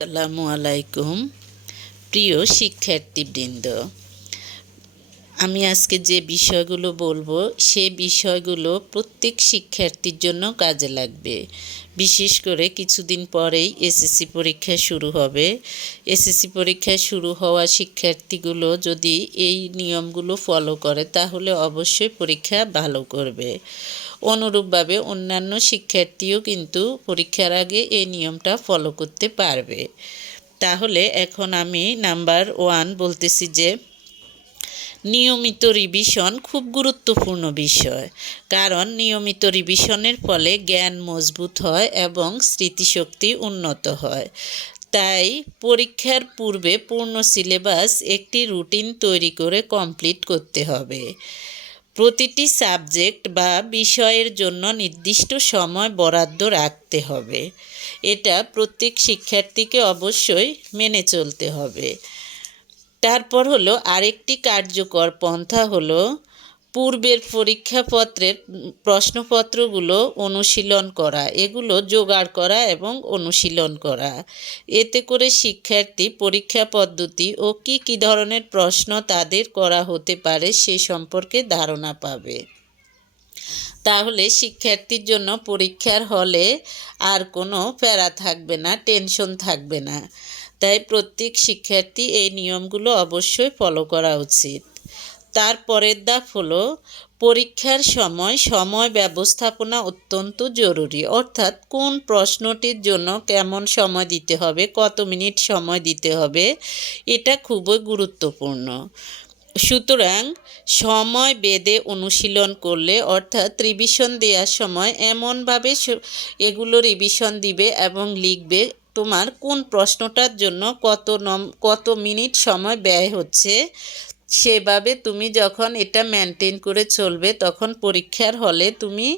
আসসালামু আলাইকুম। প্রিয় শিক্ষার্থীবৃন্দ, আমি আজকে যে বিষয়গুলো বলবো সে বিষয়গুলো প্রত্যেক শিক্ষার্থীর জন্য কাজে লাগবে। বিশেষ করে কিছুদিন পরেই এসএসসি পরীক্ষা শুরু হবে। এসএসসি পরীক্ষা শুরু হওয়া শিক্ষার্থীগুলো যদি এই নিয়মগুলো ফলো করে তাহলে অবশ্যই পরীক্ষা ভালো করবে। অনুরূপভাবে অন্যান্য শিক্ষার্থীও কিন্তু পরীক্ষার আগে এই নিয়মটা ফলো করতে পারবে। তাহলে এখন আমি নাম্বার 1 বলতেছি যে নিয়মিত রিভিশন খুব গুরুত্বপূর্ণ বিষয়। কারণ নিয়মিত রিভিশনের ফলে জ্ঞান মজবুত হয় এবং স্মৃতিশক্তি উন্নত হয়। তাই পরীক্ষার পূর্বে পূর্ণ সিলেবাস একটি রুটিন তৈরি করে কমপ্লিট করতে হবে। প্রতিটি সাবজেক্ট বা বিষয়ের জন্য নির্দিষ্ট সময় বরাদ্দ রাখতে হবে। এটা প্রত্যেক শিক্ষার্থীকে অবশ্যই মেনে চলতে হবে। তারপর হলো আরেকটি কার্যকর পন্থা হলো পূর্বের পরীক্ষাপত্রের প্রশ্নপত্রগুলো অনুশীলন করা, এগুলো জোগাড় করা এবং অনুশীলন করা। এতে করে শিক্ষার্থী পরীক্ষা পদ্ধতি ও কী ধরনের প্রশ্ন তাদের করা হতে পারে সে সম্পর্কে ধারণা পাবে। তাহলে শিক্ষার্থীর জন্য পরীক্ষার হলে আর কোনো প্যারা থাকবে না, টেনশন থাকবে না। তাই প্রত্যেক শিক্ষার্থী এই নিয়মগুলো অবশ্যই ফলো করা উচিত। তারপরের ধাপ হলো পরীক্ষার সময় ব্যবস্থাপনা অত্যন্ত জরুরি। অর্থাৎ কোন প্রশ্নটির জন্য কেমন সময় দিতে হবে, কত মিনিট সময় দিতে হবে, এটা খুবই গুরুত্বপূর্ণ। সুতরাং সময় বেঁধে অনুশীলন করলে, অর্থাৎ রিভিশন দেওয়ার সময় এমনভাবে এগুলো রিভিশন দিবে এবং লিখবে তোমার কোন প্রশ্নটার জন্য কত মিনিট সময় ব্যয় হচ্ছে। সেভাবে তুমি যখন এটা মেনটেন করে চলবে তখন পরীক্ষার হলে তুমি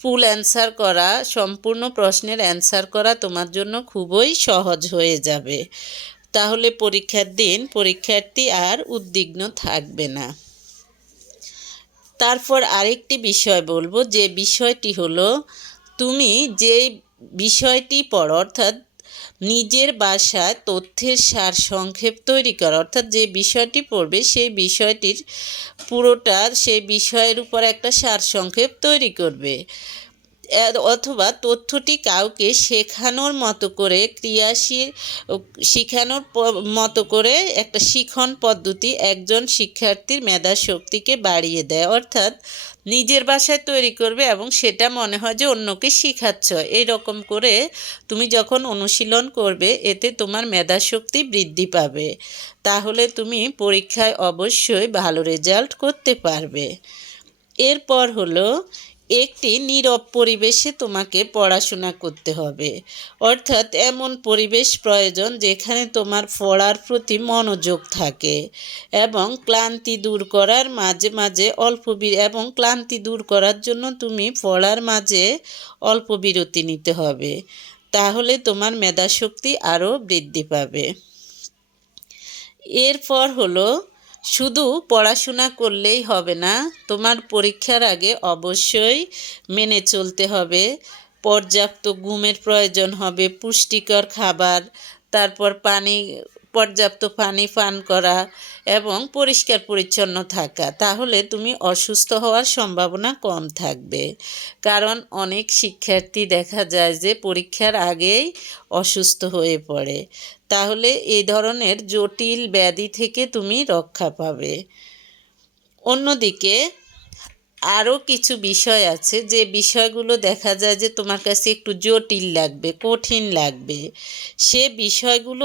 ফুল অ্যান্সার করা, সম্পূর্ণ প্রশ্নের অ্যান্সার করা তোমার জন্য খুবই সহজ হয়ে যাবে। তাহলে পরীক্ষার দিন পরীক্ষার্থী আর উদ্বিগ্ন থাকবে না। তারপর আরেকটি বিষয় বলবো, যে বিষয়টি হলো তুমি যে বিষয়টি পড়ো, অর্থাৎ নিজের ভাষায় তথ্যের সারসংক্ষেপ তৈরি করা। অর্থাৎ যে বিষয়টি পড়বে সেই বিষয়টির পুরোটা, সেই বিষয়ের উপর একটা সারসংক্ষেপ তৈরি করবে। অথবা তথ্যটি কাউকে শেখানোর মতো করে শেখানোর মতো করে একটা শিখন পদ্ধতি একজন শিক্ষার্থীর মেধা শক্তিকে বাড়িয়ে দেয়। অর্থাৎ নিজের ভাষায় তৈরি করবে এবং সেটা মনে হয় যে অন্যকে শেখাচ্ছ। এইরকম করে তুমি যখন অনুশীলন করবে এতে তোমার মেধা শক্তি বৃদ্ধি পাবে। তাহলে তুমি পরীক্ষায় অবশ্যই ভালো রেজাল্ট করতে পারবে। এরপর হলো একটি নীরব পরিবেশে তোমাকে পড়াশোনা করতে হবে। অর্থাৎ এমন পরিবেশ প্রয়োজন যেখানে তোমার পড়ার প্রতি মনোযোগ থাকে এবং ক্লান্তি দূর করার ক্লান্তি দূর করার জন্য তুমি পড়ার মাঝে অল্প বিরতি নিতে হবে। তাহলে তোমার মেধাশক্তি আরও বৃদ্ধি পাবে। এরপর হলো শুধু পড়াশোনা করলেই হবে না, তোমার পরীক্ষার আগে অবশ্যই মেনে চলতে হবে পর্যাপ্ত ঘুমের প্রয়োজন হবে, পুষ্টিকর খাবার, তারপর পর্যাপ্ত পানি পান করা এবং পরিষ্কার পরিচ্ছন্ন থাকা। তাহলে তুমি অসুস্থ হওয়ার সম্ভাবনা কম থাকবে। কারণ অনেক শিক্ষার্থী দেখা যায় যে পরীক্ষার আগেই অসুস্থ হয়ে পড়ে। তাহলে এই ধরনের জটিল ব্যাধি থেকে তুমি রক্ষা পাবে। অন্যদিকে আরও কিছু বিষয় আছে যে বিষয়গুলো দেখা যায় যে তোমার কাছে একটু জটিল লাগবে, কঠিন লাগবে। সে বিষয়গুলো